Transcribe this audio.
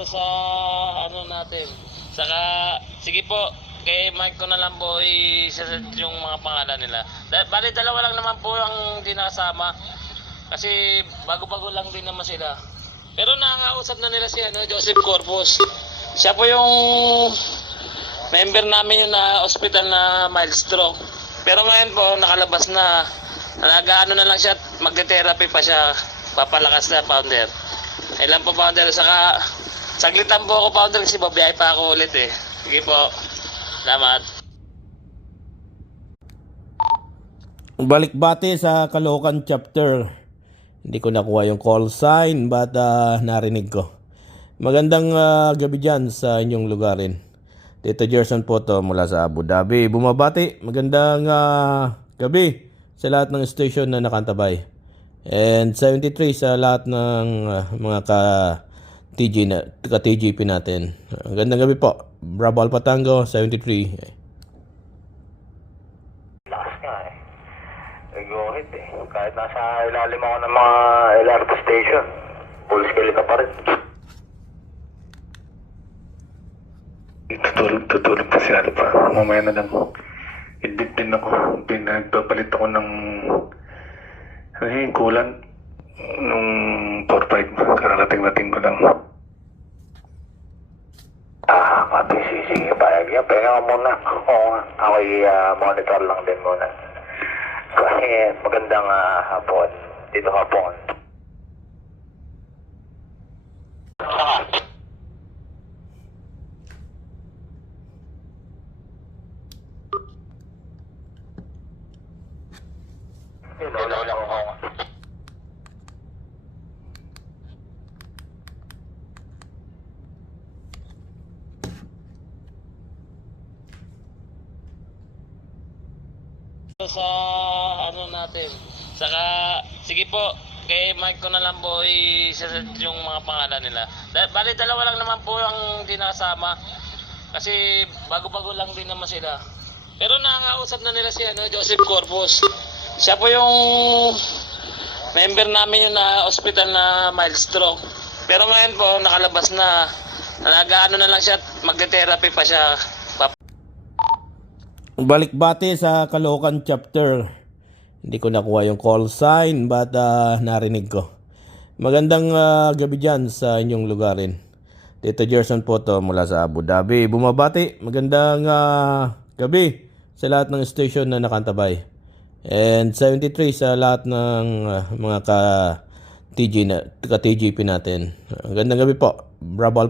Sa ano natin. Saka, sige po, kay Mike ko na lang po i-set yung mga pangalan nila. Bali, dalawa lang naman po ang di nakasama. Kasi bago-bago lang din naman sila. Pero nakakausap na nila si Joseph Corpus. Siya po yung member namin yung na hospital na mild stroke. Pero ngayon po, nakalabas na. Nag-ano na lang siya, magte-therapy pa siya. Papalakas na, founder. Kailan po, founder? Saka, saglitan po ako, founder, kasi babiyahe pa ako ulit eh. Sige po. Salamat. Balikbati sa Caloocan chapter. Hindi ko nakuha yung call sign but narinig ko. Magandang gabi dyan sa inyong lugarin. Tito Gerson po to mula sa Abu Dhabi. Bumabati. Magandang gabi sa lahat ng station na nakantabay. And 73 sa lahat ng mga ka-TGP natin. Magandang gabi po. Bravo Alpha Tango 73. Nag-uhit eh. Kahit nasa ilalim ako ng mga LRT station, full scale ka pa rin. Tutulog pa si Alpha. Mamaya na lang. Idip din ako. Pinagpapalit ako ng kulan nung 4-5. Kararating-rating ko lang. Sige, payag yan. Pahinga ka muna. Oo nga. Ako'y monitor lang din muna. Kasi magandang hapon. Dito hapon. Hello lang ako. Sa ano natin. Saka, sige po, kay Mike ko na lang po i-set yung mga pangalan nila. Bali, dalawa lang naman po ang di nakasama. Kasi bago-bago lang din naman sila. Pero nakakausap na nila si Joseph Corpus. Siya po yung member namin yung na hospital na mild stroke. Pero ngayon po, nakalabas na. Nag-ano na lang siya, magte-therapy pa siya. Balikbati sa Caloocan chapter. Hindi ko nakuha yung call sign but narinig ko. Magandang gabi dyan sa inyong lugarin. Tito Gerson po to mula sa Abu Dhabi. Bumabati. Magandang gabi sa lahat ng station na nakantabay. And 73 sa lahat ng mga ka-TGP natin. Magandang gabi po. Bravo Alpha.